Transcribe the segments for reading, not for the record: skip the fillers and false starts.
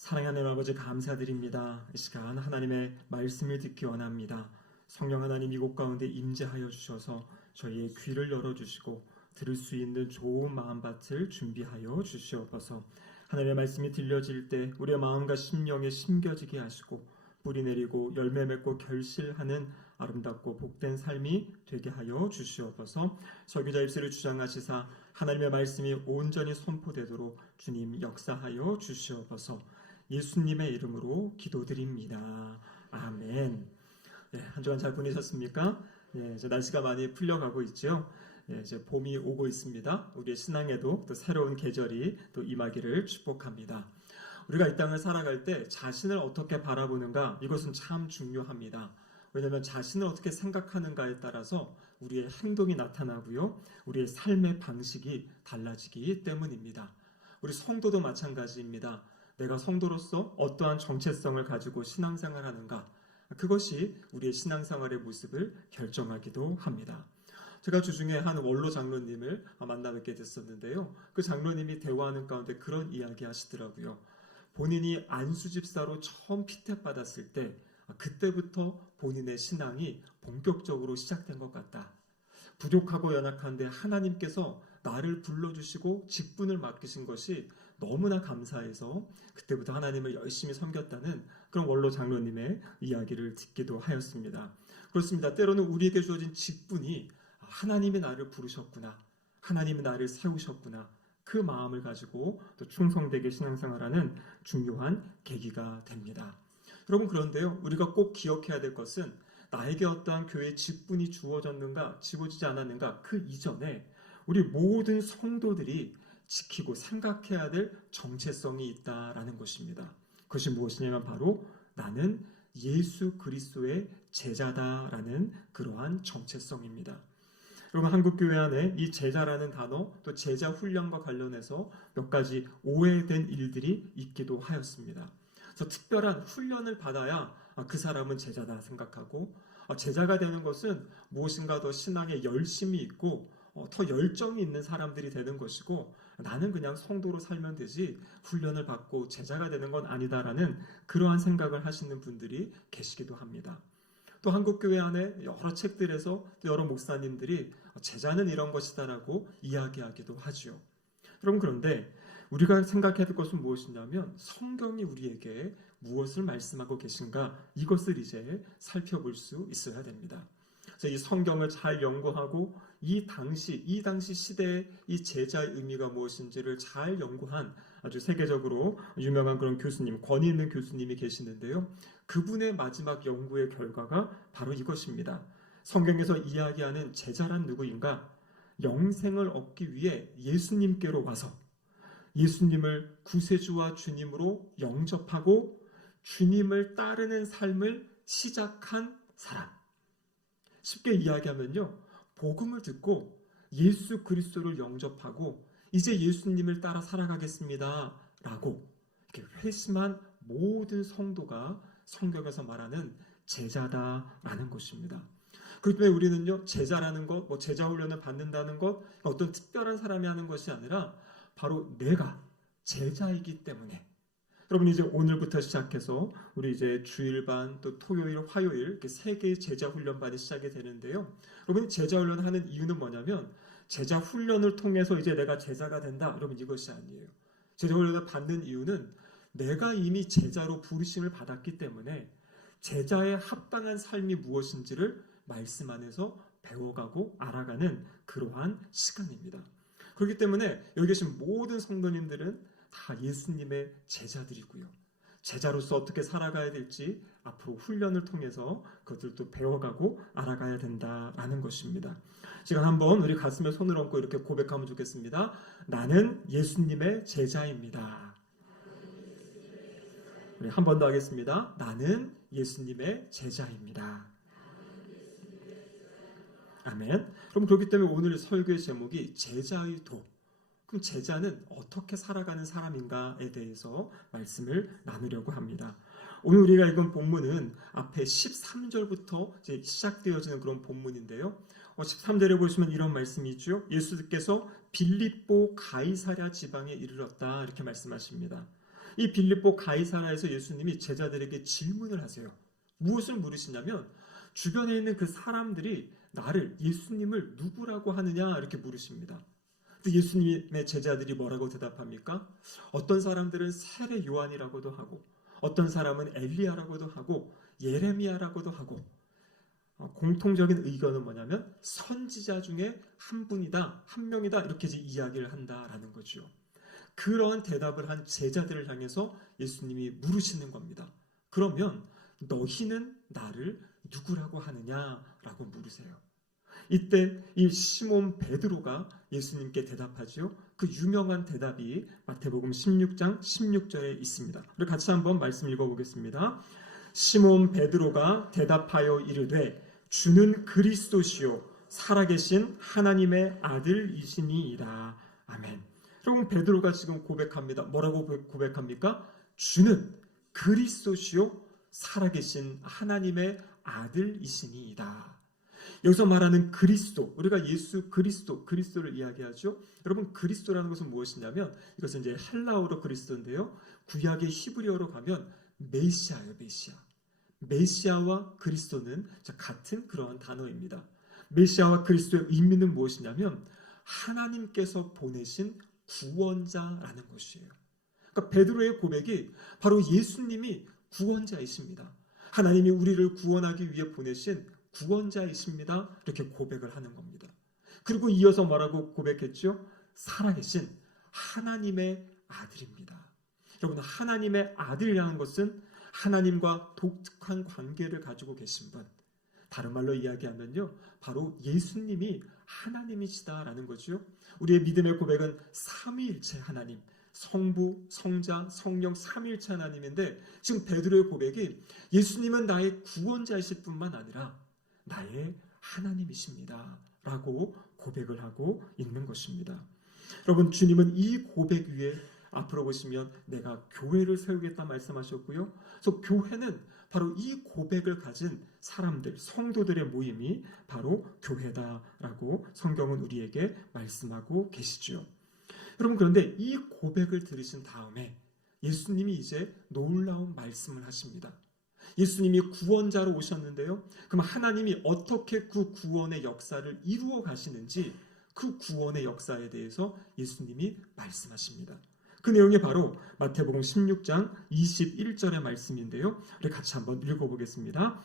사랑하는 아버지 감사드립니다. 이 시간 하나님의 말씀을 듣기 원합니다. 성령 하나님 이곳 가운데 임재하여 주셔서 저희의 귀를 열어주시고 들을 수 있는 좋은 마음밭을 준비하여 주시옵소서. 하나님의 말씀이 들려질 때 우리의 마음과 심령에 심겨지게 하시고 뿌리 내리고 열매 맺고 결실하는 아름답고 복된 삶이 되게 하여 주시옵소서. 설교자 입술을 주장하시사 하나님의 말씀이 온전히 선포되도록 주님 역사하여 주시옵소서. 예수님의 이름으로 기도드립니다. 아멘. 한 주간 잘 보내셨습니까? 이제 날씨가 많이 풀려가고 있죠. 이제 봄이 오고 있습니다. 우리의 신앙에도 또 새로운 계절이 또 임하기를 축복합니다. 우리가 이 땅을 살아갈 때 자신을 어떻게 바라보는가, 이것은 참 중요합니다. 왜냐하면 자신을 어떻게 생각하는가에 따라서 우리의 행동이 나타나고요, 우리의 삶의 방식이 달라지기 때문입니다. 우리 성도도 마찬가지입니다. 내가 성도로서 어떠한 정체성을 가지고 신앙생활을 하는가, 그것이 우리의 신앙생활의 모습을 결정하기도 합니다. 제가 주중에 한 원로 장로님을 만나 뵙게 됐었는데요. 그 장로님이 대화하는 가운데 그런 이야기 하시더라고요. 본인이 안수집사로 처음 피택받았을 때 그때부터 본인의 신앙이 본격적으로 시작된 것 같다. 부족하고 연약한데 하나님께서 나를 불러주시고 직분을 맡기신 것이 너무나 감사해서 그때부터 하나님을 열심히 섬겼다는 그런 원로 장로님의 이야기를 듣기도 하였습니다. 그렇습니다. 때로는 우리에게 주어진 직분이 하나님이 나를 부르셨구나, 하나님이 나를 세우셨구나, 그 마음을 가지고 또 충성되게 신앙생활하는 중요한 계기가 됩니다. 여러분, 그런데요, 우리가 꼭 기억해야 될 것은 나에게 어떠한 교회의 직분이 주어졌는가, 지워지지 않았는가, 그 이전에 우리 모든 성도들이 지키고 생각해야 될 정체성이 있다라는 것입니다. 그것이 무엇이냐면 바로 나는 예수 그리스도의 제자다라는 그러한 정체성입니다. 여러분, 한국교회 안에 이 제자라는 단어, 또 제자 훈련과 관련해서 몇 가지 오해된 일들이 있기도 하였습니다. 그래서 특별한 훈련을 받아야 그 사람은 제자다 생각하고, 제자가 되는 것은 무엇인가 더 신앙에 열심이 있고 더 열정이 있는 사람들이 되는 것이고, 나는 그냥 성도로 살면 되지 훈련을 받고 제자가 되는 건 아니다라는 그러한 생각을 하시는 분들이 계시기도 합니다. 또 한국교회 안에 여러 책들에서 또 여러 목사님들이 제자는 이런 것이다라고 이야기하기도 하죠. 여러분, 그런데 우리가 생각해야 될 것은 무엇이냐면 성경이 우리에게 무엇을 말씀하고 계신가, 이것을 이제 살펴볼 수 있어야 됩니다. 그래서 이 성경을 잘 연구하고 이 당시 시대의 이 제자의 의미가 무엇인지를 잘 연구한 아주 세계적으로 유명한 그런 교수님, 권위 있는 교수님이 계시는데요. 그분의 마지막 연구의 결과가 바로 이것입니다. 성경에서 이야기하는 제자란 누구인가? 영생을 얻기 위해 예수님께로 와서 예수님을 구세주와 주님으로 영접하고 주님을 따르는 삶을 시작한 사람. 쉽게 이야기하면요, 복음을 듣고 예수 그리스도를 영접하고 이제 예수님을 따라 살아가겠습니다 라고 이렇게 회심한 모든 성도가 성경에서 말하는 제자다라는 것입니다. 그렇기 때문에 우리는요, 제자라는 것, 제자 훈련을 받는다는 것, 어떤 특별한 사람이 하는 것이 아니라 바로 내가 제자이기 때문에. 여러분, 이제 오늘부터 시작해서 우리 이제 주일반, 또 토요일, 화요일 이렇게 3개의 제자 훈련반이 시작이 되는데요. 여러분, 제자 훈련을 하는 이유는 뭐냐면 제자 훈련을 통해서 이제 내가 제자가 된다, 여러분, 이것이 아니에요. 제자 훈련을 받는 이유는 내가 이미 제자로 부르심을 받았기 때문에 제자의 합당한 삶이 무엇인지를 말씀 안에서 배워가고 알아가는 그러한 시간입니다. 그렇기 때문에 여기 계신 모든 성도님들은 다 예수님의 제자들이고요. 제자로서 어떻게 살아가야 될지 앞으로 훈련을 통해서 그것들도 배워가고 알아가야 된다라는 것입니다. 지금 한번 우리 가슴에 손을 얹고 이렇게 고백하면 좋겠습니다. 나는 예수님의 제자입니다. 우리 한 번 더 하겠습니다. 나는 예수님의 제자입니다. 아멘. 그럼 그렇기 때문에 오늘 설교의 제목이 제자의 도. 그럼 제자는 어떻게 살아가는 사람인가에 대해서 말씀을 나누려고 합니다. 오늘 우리가 읽은 본문은 앞에 13절부터 이제 시작되어지는 그런 본문인데요. 13절에 보시면 이런 말씀이 있죠. 예수께서 빌립보 가이사랴 지방에 이르렀다, 이렇게 말씀하십니다. 이 빌립보 가이사라에서 예수님이 제자들에게 질문을 하세요. 무엇을 물으시냐면 주변에 있는 그 사람들이 나를, 예수님을 누구라고 하느냐 이렇게 물으십니다. 예수님의 제자들이 뭐라고 대답합니까? 어떤 사람들은 세례 요한이라고도 하고 어떤 사람은 엘리야라고도 하고 예레미야라고도 하고 공통적인 의견은 뭐냐면 선지자 중에 한 분이다, 한 명이다 이렇게 이야기를 한다라는 거죠. 그러한 대답을 한 제자들을 향해서 예수님이 물으시는 겁니다. 그러면 너희는 나를 누구라고 하느냐라고 물으세요. 이때 이 시몬 베드로가 예수님께 대답하죠. 그 유명한 대답이 마태복음 16장 16절에 있습니다. 우리 같이 한번 말씀 읽어보겠습니다. 시몬 베드로가 대답하여 이르되 주는 그리스도시요 살아계신 하나님의 아들이시니이다. 아멘. 여러분 베드로가 지금 고백합니다. 뭐라고 고백합니까? 주는 그리스도시요 살아계신 하나님의 아들이시니이다. 여기서 말하는 그리스도, 우리가 예수 그리스도를 이야기하죠. 여러분 그리스도라는 것은 무엇이냐면 이것은 이제 헬라어로 그리스도인데요. 구약의 히브리어로 가면 메시아예요. 메시아와 그리스도는 같은 그러한 단어입니다. 메시아와 그리스도의 의미는 무엇이냐면 하나님께서 보내신 구원자라는 것이에요. 그러니까 베드로의 고백이 바로 예수님이 구원자이십니다. 하나님이 우리를 구원하기 위해 보내신 구원자이십니다. 이렇게 고백을 하는 겁니다. 그리고 이어서 뭐라고 고백했죠? 살아계신 하나님의 아들입니다. 여러분 하나님의 아들이라는 것은 하나님과 독특한 관계를 가지고 계신 분, 다른 말로 이야기하면요 바로 예수님이 하나님이시다라는 거죠. 우리의 믿음의 고백은 삼위일체 하나님, 성부, 성자, 성령 삼위일체 하나님인데 지금 베드로의 고백이 예수님은 나의 구원자이실 뿐만 아니라 나의 하나님이십니다 라고 고백을 하고 있는 것입니다. 여러분 주님은 이 고백 위에 앞으로 보시면 내가 교회를 세우겠다 말씀하셨고요. 그래서 교회는 바로 이 고백을 가진 사람들, 성도들의 모임이 바로 교회다라고 성경은 우리에게 말씀하고 계시죠. 여러분 그런데 이 고백을 들으신 다음에 예수님이 이제 놀라운 말씀을 하십니다. 예수님이 구원자로 오셨는데요. 그럼 하나님이 어떻게 그 구원의 역사를 이루어 가시는지 그 구원의 역사에 대해서 예수님이 말씀하십니다. 그 내용이 바로 마태복음 16장 21절의 말씀인데요. 우리 같이 한번 읽어보겠습니다.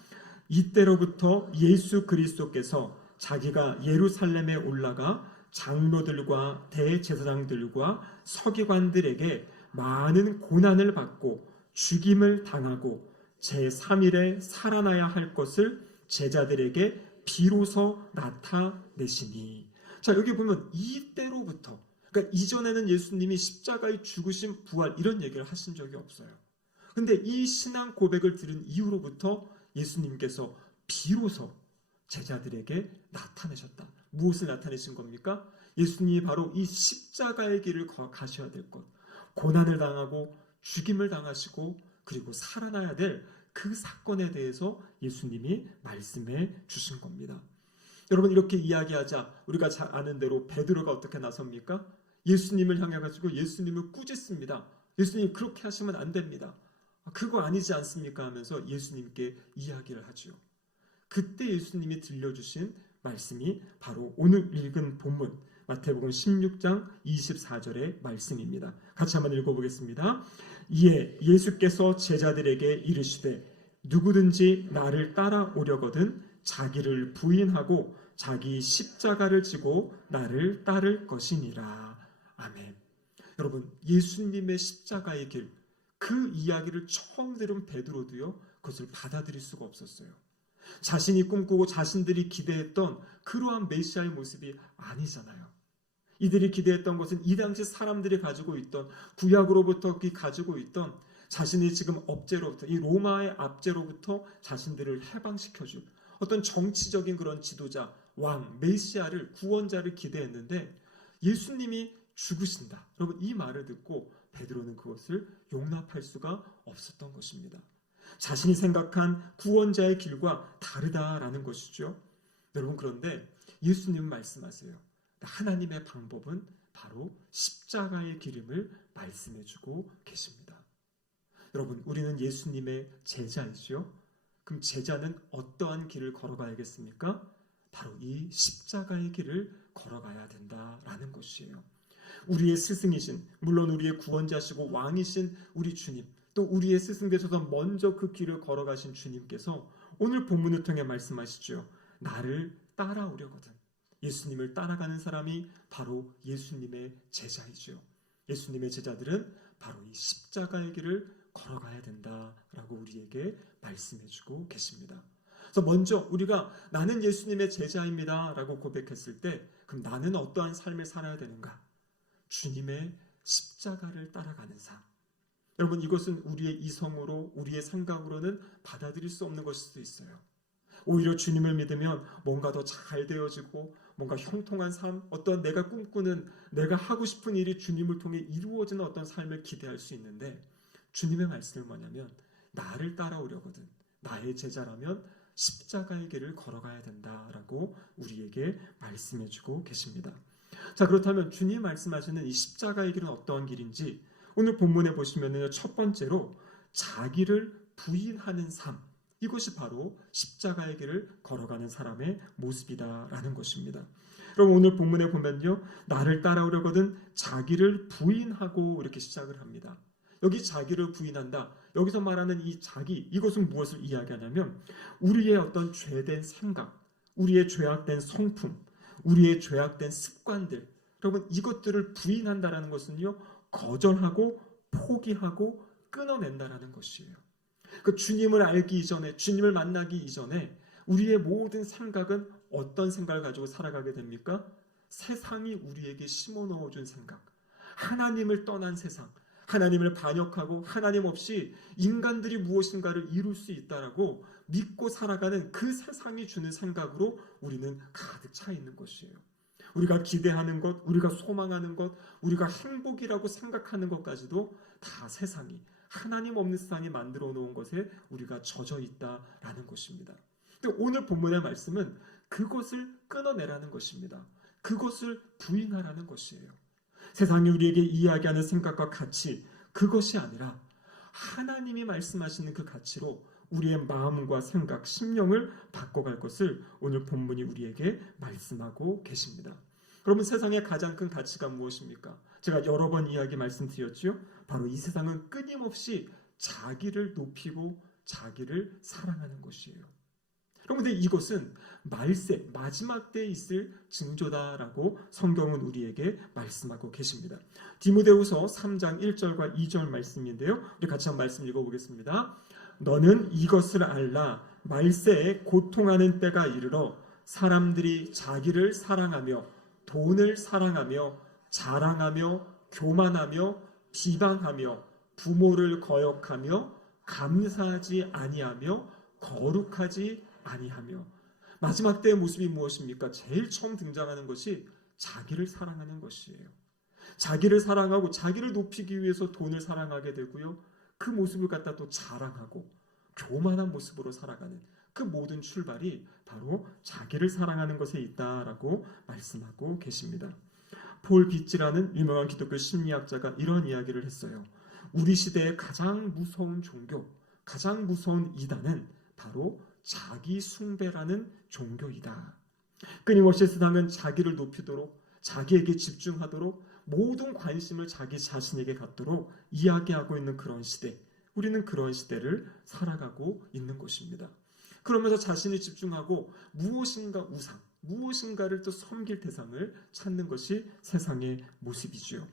이때로부터 예수 그리스도께서 자기가 예루살렘에 올라가 장로들과 대제사장들과 서기관들에게 많은 고난을 받고 죽임을 당하고 제3일에 살아나야 할 것을 제자들에게 비로소 나타내시니. 자, 여기 보면 이때로부터, 그러니까 이전에는 예수님이 십자가에 죽으신 부활 이런 얘기를 하신 적이 없어요. 근데 이 신앙 고백을 들은 이후로부터 예수님께서 비로소 제자들에게 나타내셨다. 무엇을 나타내신 겁니까? 예수님이 바로 이 십자가의 길을 가셔야 될 것, 고난을 당하고 죽임을 당하시고 그리고 살아나야 될 그 사건에 대해서 예수님이 말씀해 주신 겁니다. 여러분 이렇게 이야기하자 우리가 잘 아는 대로 베드로가 어떻게 나섭니까? 예수님을 향해 가지고 예수님을 꾸짖습니다. 예수님 그렇게 하시면 안 됩니다. 그거 아니지 않습니까? 하면서 예수님께 이야기를 하죠. 그때 예수님이 들려주신 말씀이 바로 오늘 읽은 본문 마태복음 16장 24절의 말씀입니다. 같이 한번 읽어보겠습니다. 이에 예수께서 제자들에게 이르시되 누구든지 나를 따라오려거든 자기를 부인하고 자기 십자가를 지고 나를 따를 것이니라. 아멘. 여러분 예수님의 십자가의 길, 그 이야기를 처음 들은 베드로도요 그것을 받아들일 수가 없었어요. 자신이 꿈꾸고 자신들이 기대했던 그러한 메시아의 모습이 아니잖아요. 이들이 기대했던 것은 이 당시 사람들이 가지고 있던 구약으로부터 가지고 있던 자신이 지금 업제로부터 이 로마의 압제로부터 자신들을 해방시켜줄 어떤 정치적인 그런 지도자, 왕, 메시아를 구원자를 기대했는데 예수님이 죽으신다. 여러분 이 말을 듣고 베드로는 그것을 용납할 수가 없었던 것입니다. 자신이 생각한 구원자의 길과 다르다라는 것이죠. 여러분 그런데 예수님은 말씀하세요. 하나님의 방법은 바로 십자가의 길임을 말씀해주고 계십니다. 여러분, 우리는 예수님의 제자이죠. 그럼 제자는 어떠한 길을 걸어가야겠습니까? 바로 이 십자가의 길을 걸어가야 된다라는 것이에요. 우리의 스승이신, 물론 우리의 구원자시고 왕이신 우리 주님, 또 우리의 스승 되셔서 먼저 그 길을 걸어가신 주님께서 오늘 본문을 통해 말씀하시죠. 나를 따라오려거든. 예수님을 따라가는 사람이 바로 예수님의 제자이죠. 예수님의 제자들은 바로 이 십자가의 길을 걸어가야 된다라고 우리에게 말씀해주고 계십니다. 그래서 먼저 우리가 나는 예수님의 제자입니다 라고 고백했을 때 그럼 나는 어떠한 삶을 살아야 되는가? 주님의 십자가를 따라가는 삶. 여러분, 이것은 우리의 이성으로, 우리의 생각으로는 받아들일 수 없는 것일 수도 있어요. 오히려 주님을 믿으면 뭔가 더 잘 되어지고 뭔가 형통한 삶, 어떤 내가 꿈꾸는, 내가 하고 싶은 일이 주님을 통해 이루어지는 어떤 삶을 기대할 수 있는데, 주님의 말씀은 뭐냐면 나를 따라오려거든, 나의 제자라면 십자가의 길을 걸어가야 된다라고 우리에게 말씀해주고 계십니다. 자, 그렇다면 주님 말씀하시는 이 십자가의 길은 어떠한 길인지 오늘 본문에 보시면 첫 번째로 자기를 부인하는 삶, 이것이 바로 십자가의 길을 걸어가는 사람의 모습이다라는 것입니다. 그럼 오늘 본문에 보면요, 나를 따라오려거든 자기를 부인하고 이렇게 시작을 합니다. 여기 자기를 부인한다, 여기서 말하는 이 자기, 이것은 무엇을 이야기하냐면 우리의 어떤 죄된 생각, 우리의 죄악된 성품, 우리의 죄악된 습관들, 여러분 이것들을 부인한다라는 것은요, 거절하고 포기하고 끊어낸다라는 것이에요. 그 주님을 알기 이전에, 주님을 만나기 이전에 우리의 모든 생각은 어떤 생각을 가지고 살아가게 됩니까? 세상이 우리에게 심어 넣어준 생각, 하나님을 떠난 세상, 하나님을 반역하고 하나님 없이 인간들이 무엇인가를 이룰 수 있다라고 믿고 살아가는 그 세상이 주는 생각으로 우리는 가득 차 있는 것이에요. 우리가 기대하는 것, 우리가 소망하는 것, 우리가 행복이라고 생각하는 것까지도 다 세상이, 하나님 없는 세상이 만들어 놓은 것에 우리가 젖어 있다라는 것입니다. 근데 오늘 본문의 말씀은 그것을 끊어내라는 것입니다. 그것을 부인하라는 것이에요. 세상이 우리에게 이야기하는 생각과 가치, 그것이 아니라 하나님이 말씀하시는 그 가치로 우리의 마음과 생각, 심령을 바꿔갈 것을 오늘 본문이 우리에게 말씀하고 계십니다. 그러면 세상의 가장 큰 가치가 무엇입니까? 제가 여러 번 말씀드렸죠. 바로 이 세상은 끊임없이 자기를 높이고 자기를 사랑하는 것이에요. 그런데 이것은 말세, 마지막 때에 있을 징조다라고 성경은 우리에게 말씀하고 계십니다. 디모데후서 3장 1절과 2절 말씀인데요. 우리 같이 한번 말씀 읽어보겠습니다. 너는 이것을 알라. 말세에 고통하는 때가 이르러 사람들이 자기를 사랑하며 돈을 사랑하며 자랑하며 교만하며 비방하며 부모를 거역하며 감사하지 아니하며 거룩하지 아니하며. 마지막 때의 모습이 무엇입니까? 제일 처음 등장하는 것이 자기를 사랑하는 것이에요. 자기를 사랑하고 자기를 높이기 위해서 돈을 사랑하게 되고요, 그 모습을 갖다 또 자랑하고 교만한 모습으로 살아가는 그 모든 출발이 바로 자기를 사랑하는 것에 있다라고 말씀하고 계십니다. 폴 비치라는 유명한 기독교 심리학자가 이런 이야기를 했어요. 우리 시대의 가장 무서운 종교, 가장 무서운 이단은 바로 자기 숭배라는 종교이다. 끊임없이 세상은 자기를 높이도록, 자기에게 집중하도록, 모든 관심을 자기 자신에게 갖도록 이야기하고 있는 그런 시대, 우리는 그런 시대를 살아가고 있는 것입니다. 그러면서 자신이 집중하고 무엇인가 우상, 무엇인가를 또 섬길 대상을 찾는 것이 세상의 모습이죠.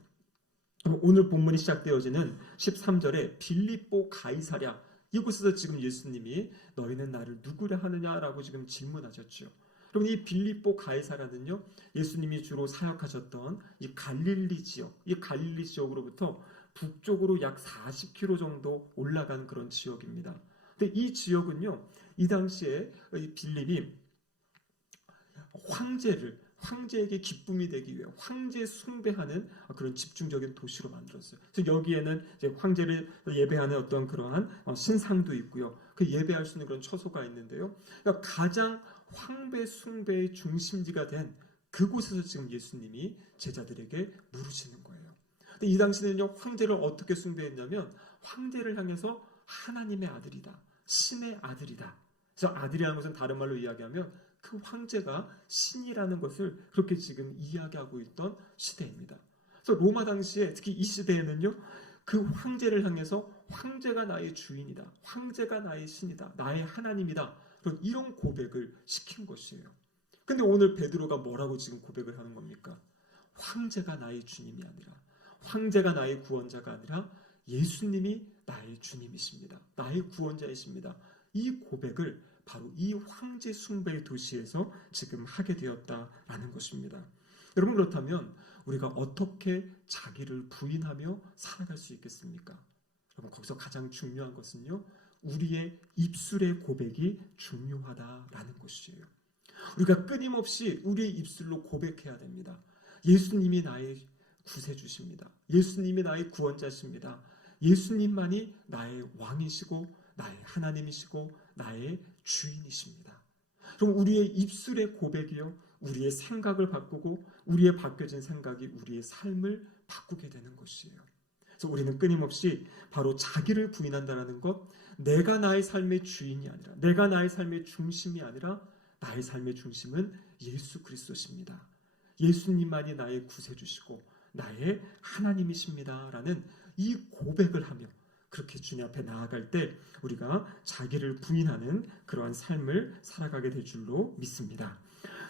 오늘 본문이 시작되어지는 13절에 빌립보 가이사랴, 이곳에서 지금 예수님이 너희는 나를 누구라 하느냐라고 지금 질문하셨죠. 그럼 이 빌립보 가이사랴는요, 예수님이 주로 사역하셨던 이 갈릴리 지역, 이 갈릴리 지역으로부터 북쪽으로 약 40km 정도 올라간 그런 지역입니다. 근데 이 지역은요, 이 당시에 이 빌립이 황제에게 기쁨이 되기 위해 황제 숭배하는 그런 집중적인 도시로 만들었어요. 그래서 여기에는 이제 황제를 예배하는 어떤 그러한 신상도 있고요. 그 예배할 수 있는 그런 처소가 있는데요. 그러니까 가장 황배 숭배의 중심지가 된 그곳에서 지금 예수님이 제자들에게 물으시는 거예요. 근데 이 당시에는요, 황제를 어떻게 숭배했냐면 황제를 향해서 하나님의 아들이다, 신의 아들이다. 그래서 아들이라는 것은 다른 말로 이야기하면 그 황제가 신이라는 것을 그렇게 지금 이야기하고 있던 시대입니다. 그래서 로마 당시에 특히 이 시대에는요, 그 황제를 향해서 황제가 나의 주인이다, 황제가 나의 신이다, 나의 하나님이다, 이런 고백을 시킨 것이에요. 근데 오늘 베드로가 뭐라고 지금 고백을 하는 겁니까? 황제가 나의 주님이 아니라, 황제가 나의 구원자가 아니라 예수님이 나의 주님이십니다, 나의 구원자이십니다. 이 고백을 바로 이 황제 숭배의 도시에서 지금 하게 되었다라는 것입니다. 여러분, 그렇다면 우리가 어떻게 자기를 부인하며 살아갈 수 있겠습니까? 여러분, 거기서 가장 중요한 것은요, 우리의 입술의 고백이 중요하다라는 것이에요. 우리가 끊임없이 우리의 입술로 고백해야 됩니다. 예수님이 나의 구세주십니다. 예수님이 나의 구원자십니다. 예수님만이 나의 왕이시고 나의 하나님이시고 나의 주인이십니다. 그럼 우리의 입술의 고백이요, 우리의 생각을 바꾸고 우리의 바뀌어진 생각이 우리의 삶을 바꾸게 되는 것이에요. 그래서 우리는 끊임없이 바로 자기를 부인한다는 것, 내가 나의 삶의 주인이 아니라, 내가 나의 삶의 중심이 아니라 나의 삶의 중심은 예수 그리스도십니다. 예수님만이 나의 구세주시고 나의 하나님이십니다라는 이 고백을 하며 그렇게 주님 앞에 나아갈 때 우리가 자기를 부인하는 그러한 삶을 살아가게 될 줄로 믿습니다.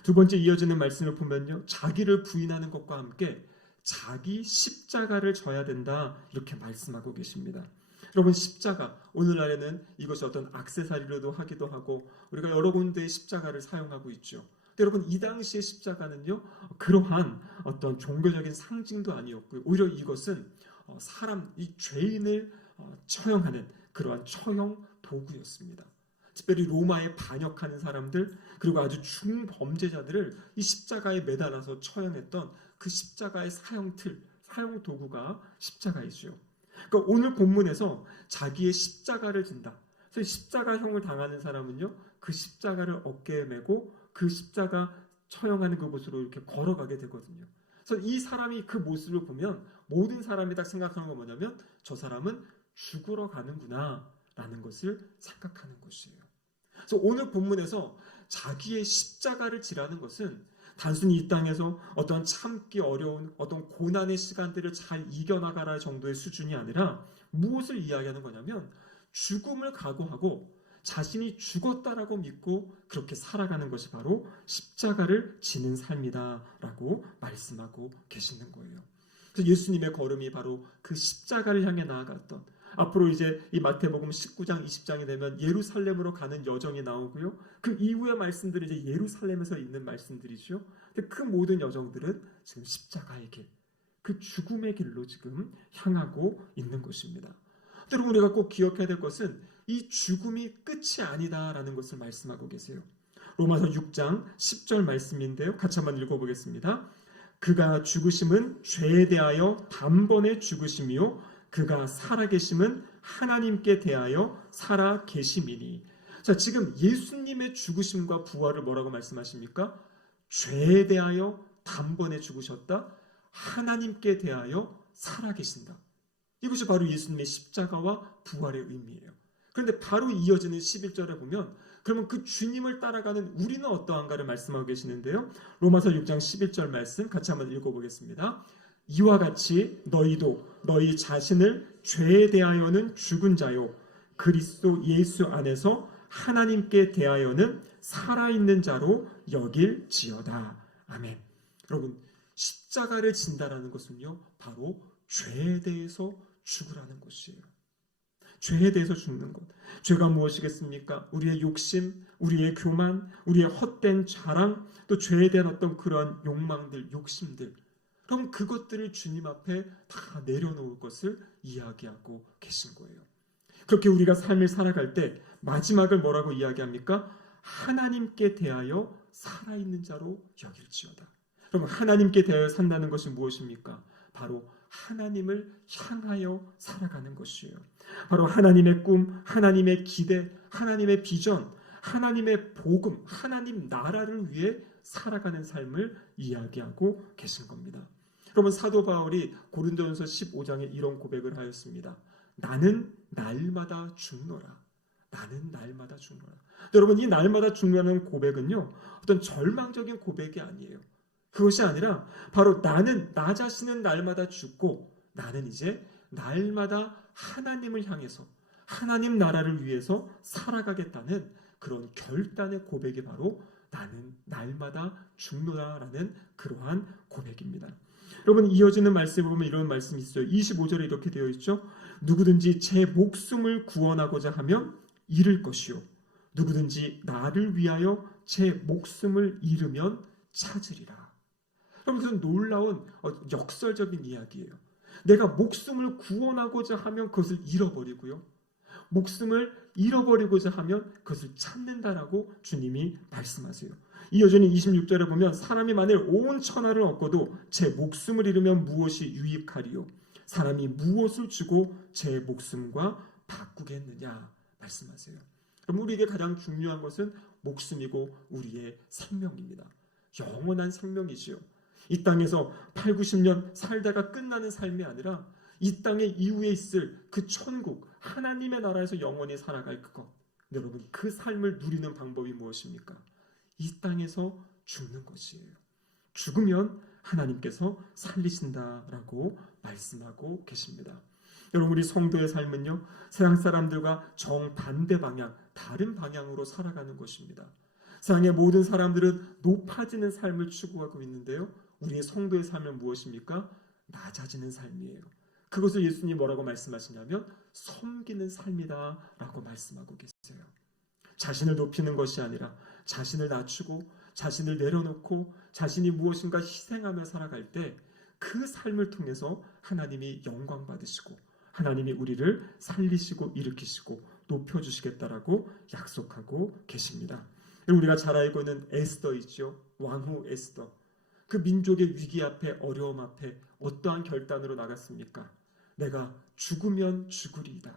두 번째 이어지는 말씀을 보면요, 자기를 부인하는 것과 함께 자기 십자가를 져야 된다, 이렇게 말씀하고 계십니다. 여러분, 십자가, 오늘날에는 이것이 어떤 액세서리로도 하기도 하고 우리가 여러 군데의 십자가를 사용하고 있죠. 여러분, 이 당시의 십자가는요, 그러한 어떤 종교적인 상징도 아니었고요, 오히려 이것은 이 죄인을 처형하는 그러한 처형 도구였습니다. 특별히 로마에 반역하는 사람들, 그리고 아주 중범죄자들을 이 십자가에 매달아서 처형했던 그 십자가의 사형 도구가 십자가이죠. 그러니까 오늘 본문에서 자기의 십자가를 진다. 그래서 십자가형을 당하는 사람은요, 그 십자가를 어깨에 메고 그 십자가 처형하는 그곳으로 이렇게 걸어가게 되거든요. 그래서 이 사람이 그 모습을 보면 모든 사람이 다 생각하는 건 뭐냐면, 저 사람은 죽으러 가는구나 라는 것을 생각하는 것이에요. 그래서 오늘 본문에서 자기의 십자가를 지라는 것은 단순히 이 땅에서 어떤 참기 어려운 어떤 고난의 시간들을 잘 이겨나가라 정도의 수준이 아니라 무엇을 이야기하는 거냐면, 죽음을 각오하고 자신이 죽었다라고 믿고 그렇게 살아가는 것이 바로 십자가를 지는 삶이다라고 말씀하고 계시는 거예요. 그래서 예수님의 걸음이 바로 그 십자가를 향해 나아갔던, 앞으로 이제 이 마태복음 19장 20장이 되면 예루살렘으로 가는 여정이 나오고요, 그 이후의 말씀들이 이제 예루살렘에서 있는 말씀들이죠. 근데 그 모든 여정들은 지금 십자가의 길, 그 죽음의 길로 지금 향하고 있는 것입니다. 여러분, 우리가 꼭 기억해야 될 것은 이 죽음이 끝이 아니다라는 것을 말씀하고 계세요. 로마서 6장 10절 말씀인데요, 같이 한번 읽어보겠습니다. 그가 죽으심은 죄에 대하여 단번에 죽으심이요, 그가 살아계심은 하나님께 대하여 살아계심이니. 자, 지금 예수님의 죽으심과 부활을 뭐라고 말씀하십니까? 죄에 대하여 단번에 죽으셨다, 하나님께 대하여 살아계신다. 이것이 바로 예수님의 십자가와 부활의 의미예요. 그런데 바로 이어지는 11절에 보면, 그러면 그 주님을 따라가는 우리는 어떠한가를 말씀하고 계시는데요, 로마서 6장 11절 말씀 같이 한번 읽어보겠습니다. 이와 같이 너희도 너희 자신을 죄에 대하여는 죽은 자요, 그리스도 예수 안에서 하나님께 대하여는 살아있는 자로 여길지어다. 아멘. 여러분, 십자가를 진다라는 것은요, 바로 죄에 대해서 죽으라는 것이에요. 죄에 대해서 죽는 것. 죄가 무엇이겠습니까? 우리의 욕심, 우리의 교만, 우리의 헛된 자랑, 또 죄에 대한 어떤 그런 욕망들, 욕심들. 그럼 그것들을 주님 앞에 다 내려놓을 것을 이야기하고 계신 거예요. 그렇게 우리가 삶을 살아갈 때 마지막을 뭐라고 이야기합니까? 하나님께 대하여 살아있는 자로 여길지어다. 그럼 하나님께 대하여 산다는 것이 무엇입니까? 바로 하나님을 향하여 살아가는 것이에요. 바로 하나님의 꿈, 하나님의 기대, 하나님의 비전, 하나님의 복음, 하나님 나라를 위해 살아가는 삶을 이야기하고 계신 겁니다. 여러분, 사도 바울이 고린도전서 15장에 이런 고백을 하였습니다. 나는 날마다 죽노라. 나는 날마다 죽노라. 여러분, 이 날마다 죽노라는 고백은요, 어떤 절망적인 고백이 아니에요. 그것이 아니라 바로 나는 나 자신은 날마다 죽고 나는 이제 날마다 하나님을 향해서 하나님 나라를 위해서 살아가겠다는 그런 결단의 고백이 바로 나는 날마다 죽노라라는 그러한 고백입니다. 여러분, 이어지는 말씀에 보면 이런 말씀이 있어요. 25절에 이렇게 되어 있죠. 누구든지 제 목숨을 구원하고자 하면 잃을 것이요 누구든지 나를 위하여 제 목숨을 잃으면 찾으리라. 그럼 그것은 놀라운 역설적인 이야기예요. 내가 목숨을 구원하고자 하면 그것을 잃어버리고요. 목숨을 잃어버리고자 하면 그것을 찾는다라고 주님이 말씀하세요. 이어지는 26절에 보면 사람이 만일 온 천하를 얻고도 제 목숨을 잃으면 무엇이 유익하리요? 사람이 무엇을 주고 제 목숨과 바꾸겠느냐 말씀하세요. 그럼 우리에게 가장 중요한 것은 목숨이고 우리의 생명입니다. 영원한 생명이지요. 이 땅에서 8, 90년 살다가 끝나는 삶이 아니라 이 땅의 이후에 있을 그 천국, 하나님의 나라에서 영원히 살아갈 그것. 여러분, 그 삶을 누리는 방법이 무엇입니까? 이 땅에서 죽는 것이에요. 죽으면 하나님께서 살리신다라고 말씀하고 계십니다. 여러분, 우리 성도의 삶은요, 세상 사람들과 정반대 방향, 다른 방향으로 살아가는 것입니다. 세상의 모든 사람들은 높아지는 삶을 추구하고 있는데요, 우리의 성도의 삶은 무엇입니까? 낮아지는 삶이에요. 그것을 예수님이 뭐라고 말씀하시냐면 섬기는 삶이다 라고 말씀하고 계세요. 자신을 높이는 것이 아니라 자신을 낮추고 자신을 내려놓고 자신이 무엇인가 희생하며 살아갈 때 그 삶을 통해서 하나님이 영광 받으시고 하나님이 우리를 살리시고 일으키시고 높여주시겠다라고 약속하고 계십니다. 우리가 잘 알고 있는 에스더이죠. 왕후 에스더. 그 민족의 위기 앞에, 어려움 앞에 어떠한 결단으로 나갔습니까? 내가 죽으면 죽으리이다.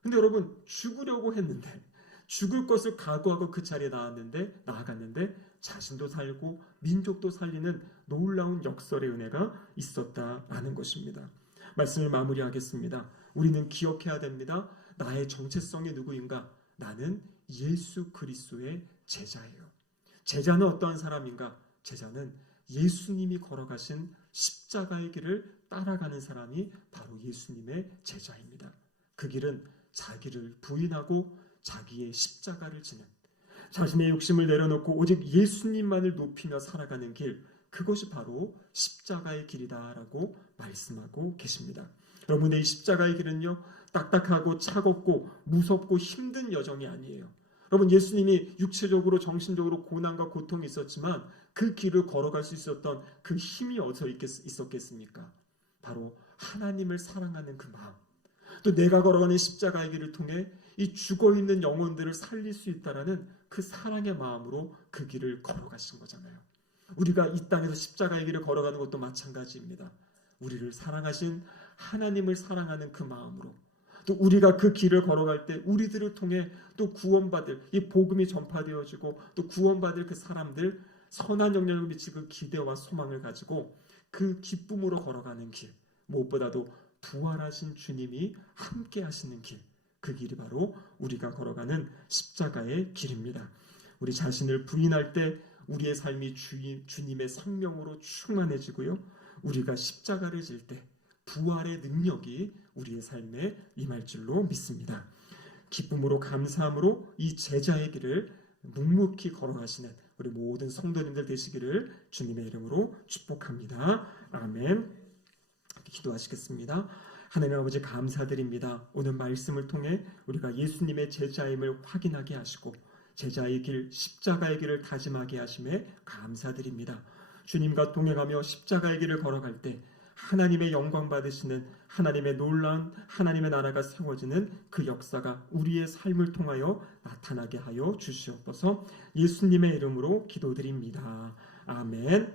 근데 여러분, 죽으려고 했는데, 죽을 것을 각오하고 그 자리에 나아갔는데 자신도 살고 민족도 살리는 놀라운 역설의 은혜가 있었다라는 것입니다. 말씀을 마무리하겠습니다. 우리는 기억해야 됩니다. 나의 정체성이 누구인가? 나는 예수 그리스도의 제자예요. 제자는 어떠한 사람인가? 제자는 예수님이 걸어가신 십자가의 길을 따라가는 사람이 바로 예수님의 제자입니다. 그 길은 자기를 부인하고 자기의 십자가를 지는, 자신의 욕심을 내려놓고 오직 예수님만을 높이며 살아가는 길, 그것이 바로 십자가의 길이다라고 말씀하고 계십니다. 여러분의 이 십자가의 길은요, 딱딱하고 차갑고 무섭고 힘든 여정이 아니에요. 여러분, 예수님이 육체적으로 정신적으로 고난과 고통이 있었지만 그 길을 걸어갈 수 있었던 그 힘이 어디서 있었겠습니까? 바로 하나님을 사랑하는 그 마음, 또 내가 걸어가는 십자가의 길을 통해 이 죽어있는 영혼들을 살릴 수 있다라는 그 사랑의 마음으로 그 길을 걸어가신 거잖아요. 우리가 이 땅에서 십자가의 길을 걸어가는 것도 마찬가지입니다. 우리를 사랑하신 하나님을 사랑하는 그 마음으로, 또 우리가 그 길을 걸어갈 때 우리들을 통해 또 구원받을, 이 복음이 전파되어지고 또 구원받을 그 사람들, 선한 영향을 미칠 그 기대와 소망을 가지고 그 기쁨으로 걸어가는 길, 무엇보다도 부활하신 주님이 함께 하시는 길, 그 길이 바로 우리가 걸어가는 십자가의 길입니다. 우리 자신을 부인할 때 우리의 삶이 주님의 생명으로 충만해지고요, 우리가 십자가를 질 때 부활의 능력이 우리의 삶에 임할 줄로 믿습니다. 기쁨으로 감사함으로 이 제자의 길을 묵묵히 걸어가시는 우리 모든 성도님들 되시기를 주님의 이름으로 축복합니다. 아멘. 기도하시겠습니다. 하나님 아버지, 감사드립니다. 오늘 말씀을 통해 우리가 예수님의 제자임을 확인하게 하시고 제자의 길, 십자가의 길을 다짐하게 하심에 감사드립니다. 주님과 동행하며 십자가의 길을 걸어갈 때 하나님의 영광 받으시는, 하나님의 놀라운 하나님의 나라가 세워지는 그 역사가 우리의 삶을 통하여 나타나게 하여 주시옵소서. 예수님의 이름으로 기도드립니다. 아멘.